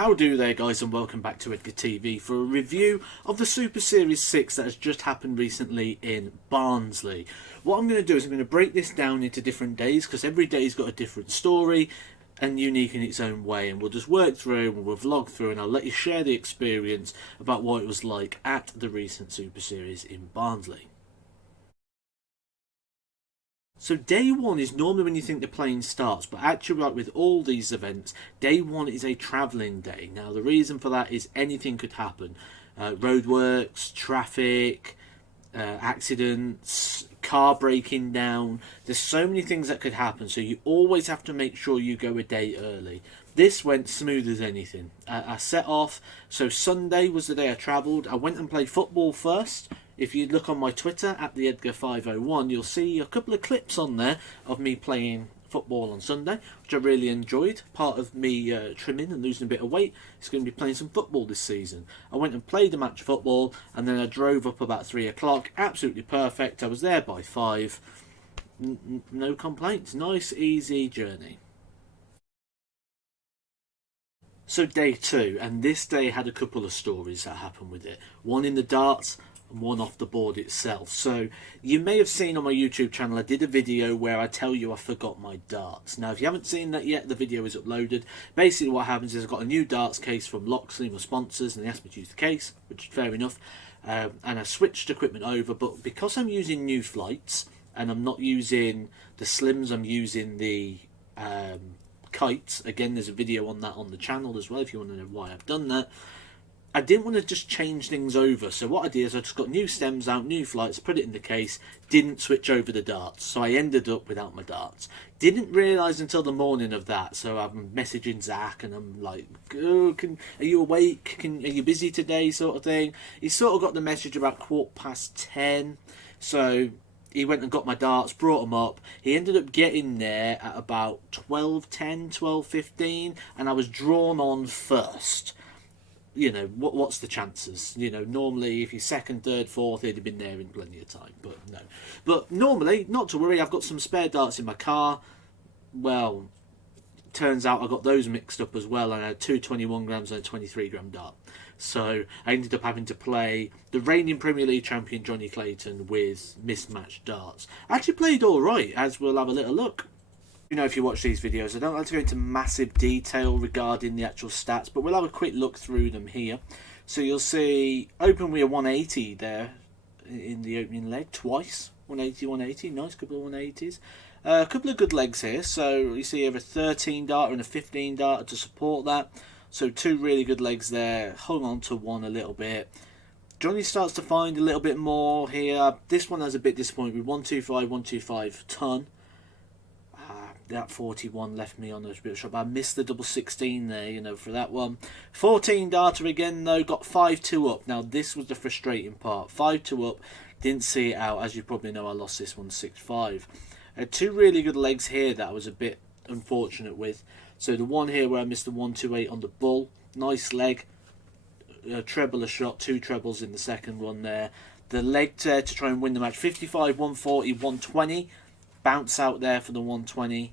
How do there, guys, and welcome back to Edgar TV for a review of the Super Series 6 that has just happened recently in Barnsley. What I'm going to do is I'm going to break this down into different days, because every day's got a different story and unique in its own way, and we'll just work through and we'll vlog through and I'll let you share the experience about what it was like at the recent Super Series in Barnsley. So day one is normally when you think the plane starts, but actually, like with all these events, day one is a travelling day. Now the reason for that is anything could happen. Roadworks, traffic, accidents, car breaking down. There's so many things that could happen, so you always have to make sure you go a day early. This went smooth as anything. I set off, so Sunday was the day I travelled. I went and played football first. If you look on my Twitter, at the Edgar501, you'll see a couple of clips on there of me playing football on Sunday, which I really enjoyed. Part of me trimming and losing a bit of weight is going to be playing some football this season. I went and played a match of football, and then I drove up about 3 o'clock. Absolutely perfect. I was there by 5. No complaints. Nice, easy journey. So day 2, and this day had a couple of stories that happened with it. One in the darts, and one off the board itself. So you may have seen on my YouTube channel I did a video where I tell you I forgot my darts. Now if you haven't seen that yet, the video is uploaded. Basically what happens is I've got a new darts case from Loxley, my sponsors, and they asked me to use the case, which is fair enough, and I switched equipment over, but because I'm using new flights and I'm not using the slims, I'm using the kites. Again, there's a video on that on the channel as well if you want to know why I've done that. I didn't want to just change things over, so what I did is I just got new stems out, new flights, put it in the case, didn't switch over the darts, so I ended up without my darts. Didn't realise until the morning of that, so I'm messaging Zach and I'm like, oh, are you awake? Are you busy today, sort of thing. He sort of got the message about 10:15, so he went and got my darts, brought them up. He ended up getting there at about 12:10, 12:15, and I was drawn on first. You know, what's the chances? You know, normally if you're second, third, fourth, he'd have been there in plenty of time, but no. But normally, not to worry, I've got some spare darts in my car. Well, turns out I got those mixed up as well, and I had 2 21 grams and a 23-gram dart. So I ended up having to play the reigning Premier League champion Johnny Clayton with mismatched darts. I actually played all right, as we'll have a little look. You know, if you watch these videos, I don't like to go into massive detail regarding the actual stats, but we'll have a quick look through them here. So you'll see open with a 180 there in the opening leg twice. 180, 180, nice couple of 180s. A couple of good legs here. So you see you have a 13 darter and a 15 darter to support that. So 2 really good legs there. Hold on to one a little bit. Johnny starts to find a little bit more here. This one has a bit disappointed with 125, 125 ton. That 41 left me on a bit of shot, but I missed the double 16 there, you know, for that one. 14 darter again, though, got 5-2 up. Now, this was the frustrating part. 5-2 up, didn't see it out. As you probably know, I lost this one 6-5. 2 really good legs here that I was a bit unfortunate with. So the one here where I missed the 128 on the bull, nice leg. Treble a shot, 2 trebles in the second one there. The leg there to try and win the match, 55, 140, 120. Bounce out there for the 120.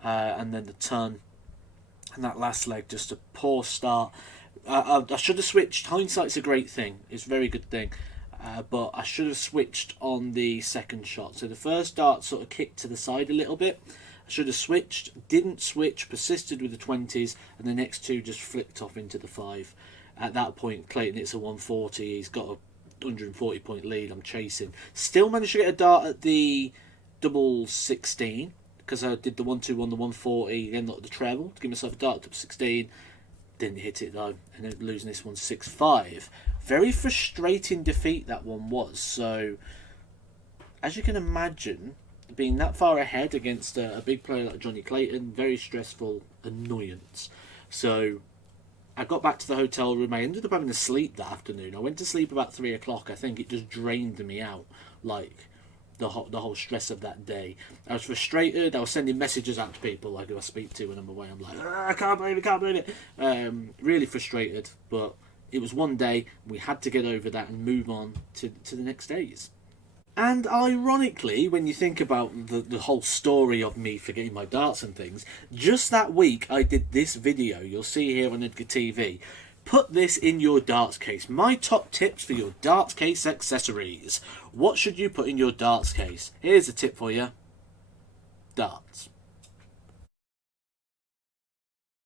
And then the ton, and that last leg, just a poor start. I should have switched. Hindsight's a great thing, it's a very good thing, but I should have switched on the second shot. So the first dart sort of kicked to the side a little bit. I should have switched, didn't switch, persisted with the 20s, and the next 2 just flicked off into the 5. At that point, Clayton hits a 140. He's got a 140 point lead. I'm chasing. Still managed to get a dart at the double 16. Because I did the 121, the 140, then got the treble to give myself a dart to 16. Didn't hit it though, and then losing this one 6-5. Very frustrating defeat that one was. So, as you can imagine, being that far ahead against a big player like Johnny Clayton, very stressful annoyance. So, I got back to the hotel room. I ended up having to sleep that afternoon. I went to sleep about 3 o'clock. I think it just drained me out, like the whole stress of that day. I was frustrated. I was sending messages out to people like who I speak to when I'm away. I'm like, I can't believe it. Really frustrated, but it was one day. We had to get over that and move on to the next days. And ironically, when you think about the whole story of me forgetting my darts and things, just that week I did this video you'll see here on Edgar TV. Put this in your darts case. My top tips for your darts case accessories. What should you put in your darts case? Here's a tip for you. Darts.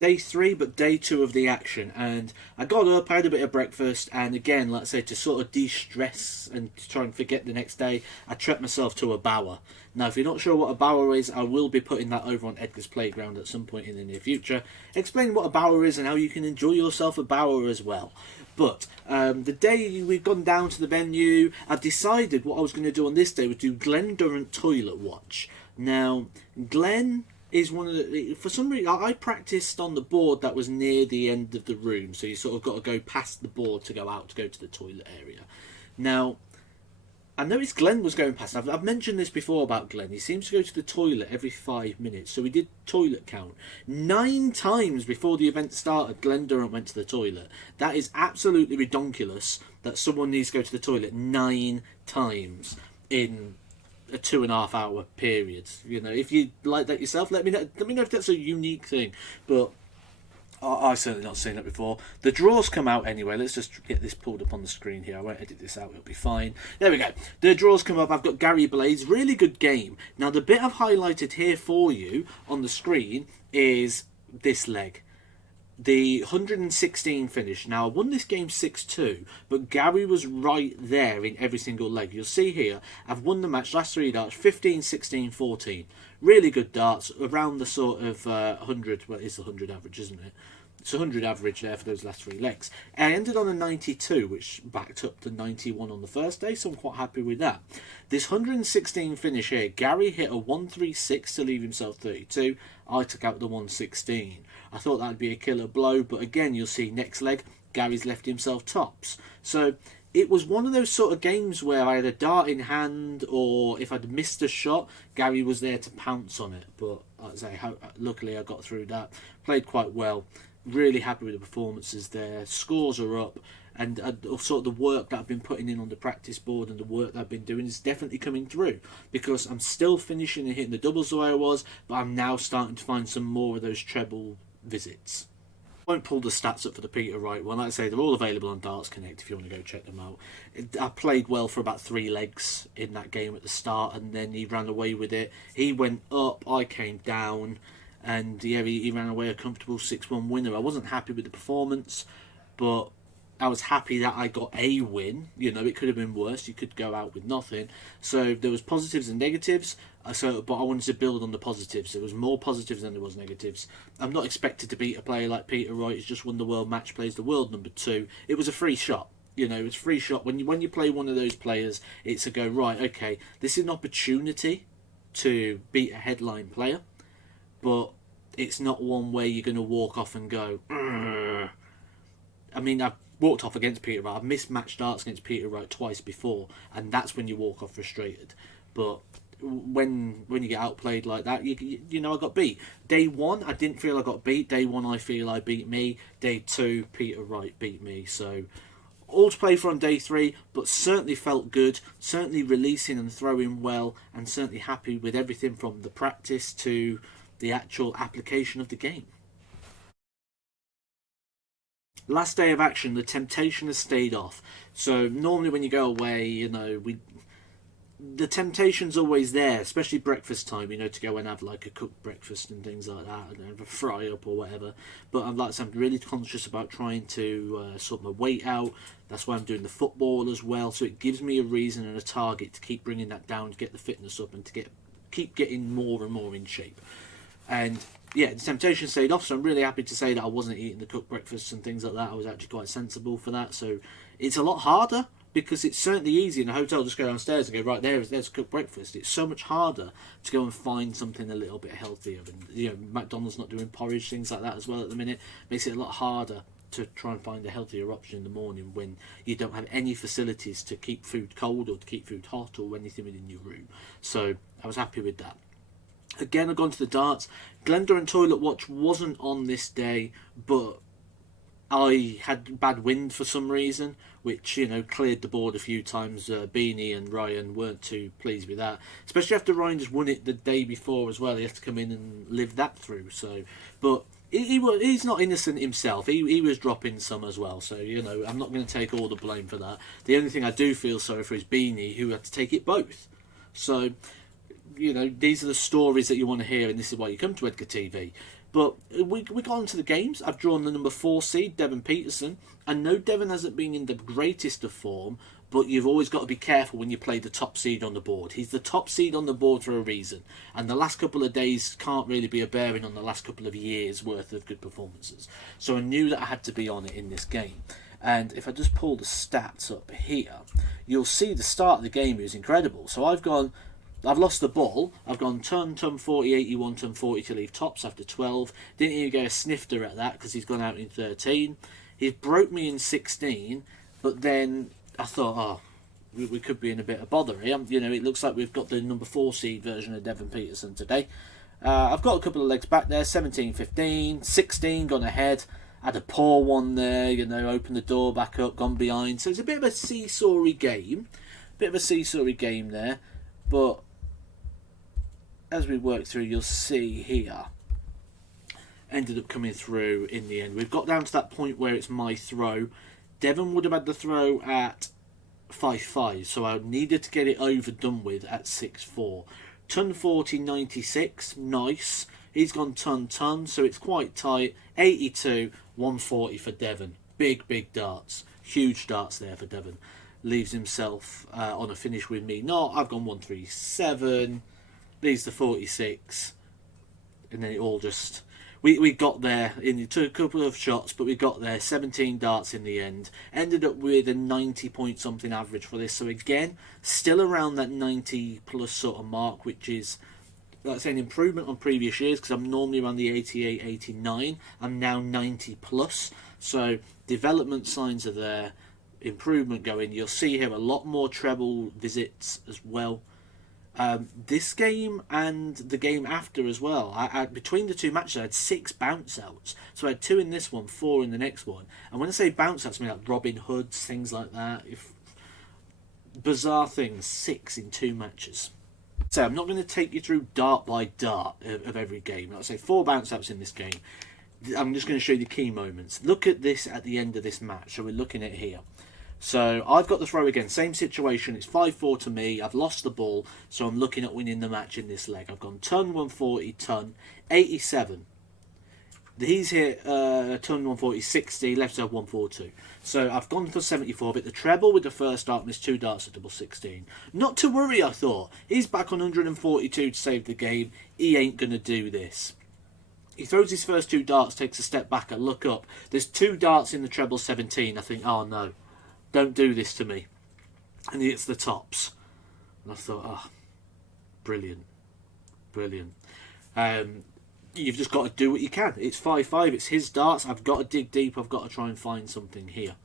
Day 3, but day 2 of the action, and I got up, I had a bit of breakfast, and again, like I said, to sort of de-stress and to try and forget the next day, I treated myself to a bower. Now, if you're not sure what a bower is, I will be putting that over on Edgar's Playground at some point in the near future, explaining what a bower is and how you can enjoy yourself a bower as well. But the day we've gone down to the venue, I've decided what I was going to do on this day was do Glen Durrant Toilet Watch. Now, Glen is one of the, for some reason I practiced on the board that was near the end of the room, so you sort of got to go past the board to go out to go to the toilet area. Now I noticed Glenn was going past. I've mentioned this before about Glenn. He seems to go to the toilet every 5 minutes, so we did toilet count 9 times before the event started. Glen Durrant went to the toilet. That is absolutely redonkulous that someone needs to go to the toilet 9 times in a 2.5 hour period. You know, if you like that yourself, let me know. Let me know if that's a unique thing. But I've certainly not seen that before. The draws come out anyway. Let's just get this pulled up on the screen here. I won't edit this out. It'll be fine. There we go. The draws come up. I've got Gary Blades. Really good game. Now, the bit I've highlighted here for you on the screen is this leg. The 116 finish. Now, I won this game 6-2, but Gary was right there in every single leg. You'll see here, I've won the match, last 3 darts, 15, 16, 14. Really good darts, around the sort of 100, well, it's 100 average, isn't it? It's 100 average there for those last 3 legs. I ended on a 92, which backed up the 91 on the first day, so I'm quite happy with that. This 116 finish here, Gary hit a 136 to leave himself 32. I took out the 116. I thought that'd be a killer blow, but again, you'll see next leg, Gary's left himself tops. So it was one of those sort of games where I had a dart in hand, or if I'd missed a shot, Gary was there to pounce on it. But like I say, luckily I got through that. Played quite well. Really happy with the performances there. Scores are up, and sort of the work that I've been putting in on the practice board and the work that I've been doing is definitely coming through, because I'm still finishing and hitting the doubles the way I was, but I'm now starting to find some more of those treble visits. I won't pull the stats up for the Peter Wright one. Like I say, they're all available on Darts Connect if you want to go check them out. I played well for about 3 legs in that game at the start, and then he ran away with it. He went up, I came down, and yeah, he ran away a comfortable 6-1 winner. I wasn't happy with the performance, but I was happy that I got a win. You know, it could have been worse. You could go out with nothing. So there was positives and negatives. But I wanted to build on the positives. There was more positives than there was negatives. I'm not expected to beat a player like Peter Wright, who's just won the World Match Plays, the world #2. It was a free shot. You know, it's a free shot. When you play one of those players, it's a go, right, okay, this is an opportunity to beat a headline player, but it's not one where you're going to walk off and go, "Urgh." I mean, I've walked off against Peter Wright. I've missed match darts against Peter Wright twice before, and that's when you walk off frustrated. But when you get outplayed like that, you know, I got beat. Day 1, I didn't feel I got beat. Day 1, I feel I beat me. Day 2, Peter Wright beat me. So all to play for on day 3, but certainly felt good. Certainly releasing and throwing well, and certainly happy with everything from the practice to the actual application of the game. Last day of action, the temptation has stayed off. So normally when you go away, you know, the temptation's always there, especially breakfast time, you know, to go and have like a cooked breakfast and things like that, and have a fry up or whatever. But I'm really conscious about trying to sort my weight out. That's why I'm doing the football as well, so it gives me a reason and a target to keep bringing that down, to get the fitness up, and to keep getting more and more in shape. And yeah, the temptation stayed off, so I'm really happy to say that I wasn't eating the cooked breakfasts and things like that. I was actually quite sensible for that. So it's a lot harder, because it's certainly easy in a hotel, just go downstairs and go, right, there's cooked breakfast. It's so much harder to go and find something a little bit healthier. And you know, McDonald's not doing porridge, things like that as well at the minute. Makes it a lot harder to try and find a healthier option in the morning when you don't have any facilities to keep food cold or to keep food hot or anything within your room. So I was happy with that. Again, I've gone to the darts. Glen Durrant Toilet Watch wasn't on this day, but I had bad wind for some reason, which, you know, cleared the board a few times. Beanie and Ryan weren't too pleased with that, especially after Ryan just won it the day before as well. He had to come in and live that through. So, but he's not innocent himself. He was dropping some as well. So, you know, I'm not going to take all the blame for that. The only thing I do feel sorry for is Beanie, who had to take it both. So, you know, these are the stories that you want to hear, and this is why you come to Edgar TV. But we got on to the games. I've drawn the number 4 seed, Devon Peterson. I know Devon hasn't been in the greatest of form, but you've always got to be careful when you play the top seed on the board. He's the top seed on the board for a reason, and the last couple of days can't really be a bearing on the last couple of years' worth of good performances. So I knew that I had to be on it in this game. And if I just pull the stats up here, you'll see the start of the game is incredible. So I've lost the ball. I've gone ton 40, 81, ton 40 to leave tops after 12. Didn't even get a snifter at that because he's gone out in 13. He's broke me in 16, but then I thought, oh, we could be in a bit of bother here. You know, it looks like we've got the number 4 seed version of Devon Peterson today. I've got a couple of legs back there, 17, 15, 16, gone ahead. Had a poor one there, you know, opened the door back up, gone behind. So it's a bit of a seesawy game. There. But as we work through, you'll see here, ended up coming through in the end. We've got down to that point where it's my throw. Devon would have had the throw at 5-5, so I needed to get it over done with at 6-4. Ton 40, 96, nice. He's gone ton, so it's quite tight. 82, 140 for Devon. Big darts. Huge darts there for Devon. Leaves himself on a finish with me. No, I've gone 137. Leaves the 46. And then it all just... We got there. It took a couple of shots, but we got there. 17 darts in the end. Ended up with a 90 point something average for this. So again, still around that 90 plus sort of mark, which is... That's an improvement on previous years because I'm normally around the 88, 89. I'm now 90 plus. So development signs are there. Improvement going. You'll see here a lot more treble visits as well. This game and the game after as well. I between the two matches I had 6 bounce outs. So I had 2 in this one, 4 in the next one. And when I say bounce outs, I mean like Robin Hoods, things like that. Bizarre things, 6 in 2 matches. So I'm not going to take you through dart by dart of every game. Like I say, 4 bounce outs in this game. I'm just going to show you the key moments. Look at this at the end of this match. So we're looking at here. So I've got the throw again. Same situation. It's 5-4 to me. I've lost the ball. So I'm looking at winning the match in this leg. I've gone ton 140, ton 87. He's hit ton 140, 60, left side 142. So I've gone for 74, but the treble with the first dart missed 2 darts at double 16. Not to worry, I thought. He's back on 142 to save the game. He ain't going to do this. He throws his first 2 darts, takes a step back, I look up. There's 2 darts in the treble 17. I think, oh no, don't do this to me. And he hits the tops. And I thought, oh, brilliant. You've just got to do what you can. It's 5-5. It's his darts. I've got to dig deep. I've got to try and find something here.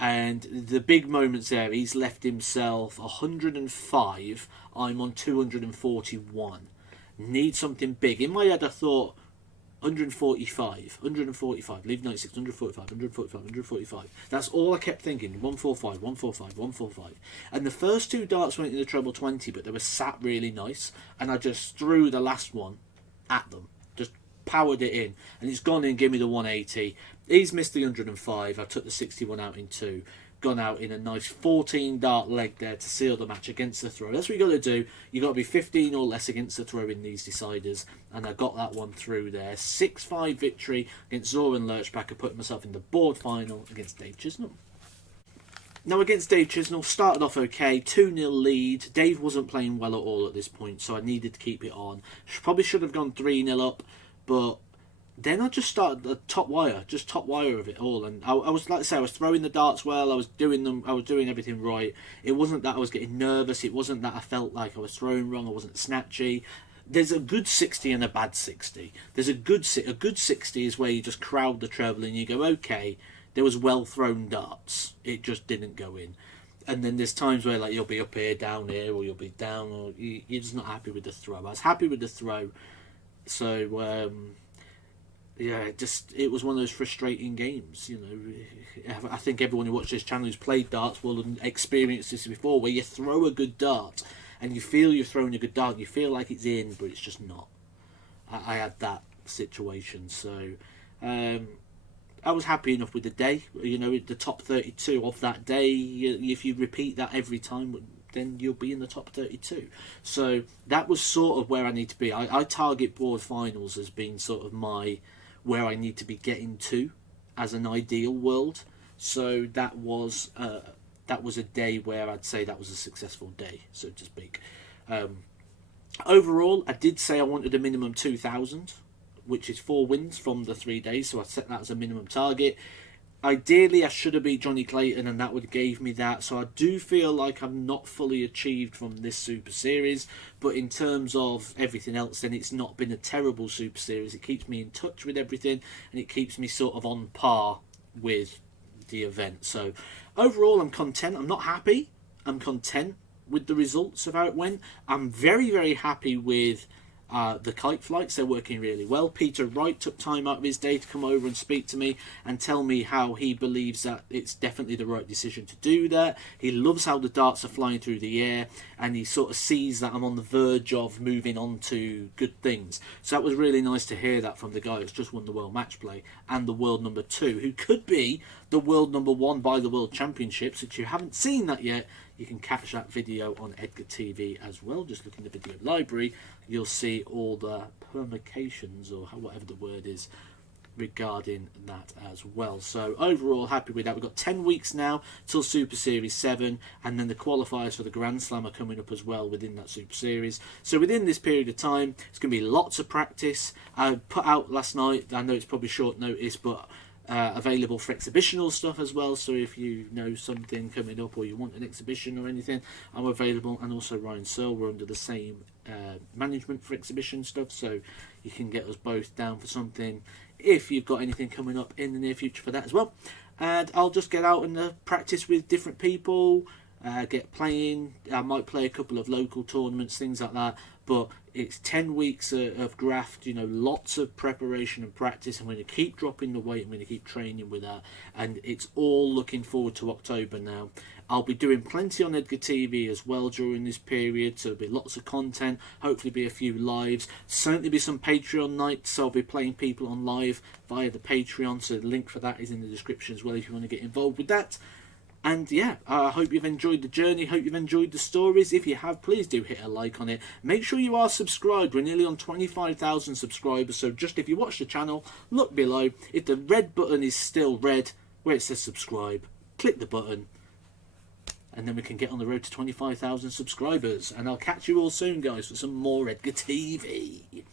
And the big moments there, he's left himself 105. I'm on 241. Need something big. In my head, I thought 145. Leave 96. 145. That's all I kept thinking. 145. And the first 2 darts went in the treble 20, but they were sat really nice. And I just threw the last one at them. Just powered it in, and it's gone in. Give me the 180. He's missed the 105. I took the 61 out in 2. Gone out in a nice 14 dart leg there to seal the match against the throw. That's what you got to do. You got to be 15 or less against the throw in these deciders, and I got that one through there. 6-5 victory against Zoran Lurchback. I put myself in the board final against Dave Chisnell. Now against Dave Chisnell, started off okay, 2-0 lead. Dave wasn't playing well at all at this point, so I needed to keep it on. Probably should have gone 3-0 up, but then I just started the top wire of it all. And I was, like I say, I was throwing the darts well, I was doing everything right. It wasn't that I was getting nervous, it wasn't that I felt like I was throwing wrong, I wasn't snatchy. There's a good 60 and a bad 60. There's a good 60 is where you just crowd the treble and you go, okay, there was well thrown darts. It just didn't go in. And then there's times where like you'll be up here, down here, or you'll be down, or you're just not happy with the throw. I was happy with the throw. So yeah, it was one of those frustrating games. You know, I think everyone who watches this channel who's played darts will have experienced this before, where you throw a good dart and you feel you're throwing a good dart, you feel like it's in, but it's just not. I had that situation, so I was happy enough with the day. You know, the top 32 of that day. If you repeat that every time, then you'll be in the top 32. So that was sort of where I need to be. I target board finals as being sort of where I need to be getting to as an ideal world. So that was a day where I'd say that was a successful day, so to speak. Overall, I did say I wanted a minimum 2,000, which is 4 wins from the 3 days, so I set that as a minimum target. Ideally, I should have beat Johnny Clayton, and that would have gave me that. So I do feel like I'm not fully achieved from this Super Series, but in terms of everything else, then it's not been a terrible Super Series. It keeps me in touch with everything, and it keeps me sort of on par with the event. So overall, I'm content. I'm not happy. I'm content with the results of how it went. I'm very, very happy with the kite flights. They're working really well. Peter Wright took time out of his day to come over and speak to me and tell me how he believes that it's definitely the right decision to do that. He loves how the darts are flying through the air, and he sort of sees that I'm on the verge of moving on to good things. So that was really nice to hear that from the guy that's just won the World Match Play and the World number 2, who could be the World number 1 by the World Championships. If you haven't seen that yet, you can catch that video on Edgar TV as well. Just look in the video library. You'll see all the permutations, or whatever the word is, regarding that as well. So overall, happy with that. We've got 10 weeks now till Super Series 7, and then the qualifiers for the Grand Slam are coming up as well within that Super Series. So within this period of time, it's going to be lots of practice. I put out last night, I know it's probably short notice, but available for exhibitional stuff as well. So if you know something coming up or you want an exhibition or anything, I'm available. And also Ryan Searle, we're under the same management for exhibition stuff, so you can get us both down for something if you've got anything coming up in the near future for that as well. And I'll just get out and practice with different people, get playing. I might play a couple of local tournaments, things like that, but it's 10 weeks of graft, you know, lots of preparation and practice. I'm going to keep dropping the weight, I'm going to keep training with that, and it's all looking forward to October now. I'll be doing plenty on Edgar TV as well during this period, so there'll be lots of content, hopefully be a few lives, certainly be some Patreon nights, so I'll be playing people on live via the Patreon, so the link for that is in the description as well if you want to get involved with that. And yeah, I hope you've enjoyed the journey, hope you've enjoyed the stories. If you have, please do hit a like on it. Make sure you are subscribed. We're nearly on 25,000 subscribers, so just if you watch the channel, look below. If the red button is still red, where it says subscribe, click the button, and then we can get on the road to 25,000 subscribers. And I'll catch you all soon, guys, for some more Edgar TV.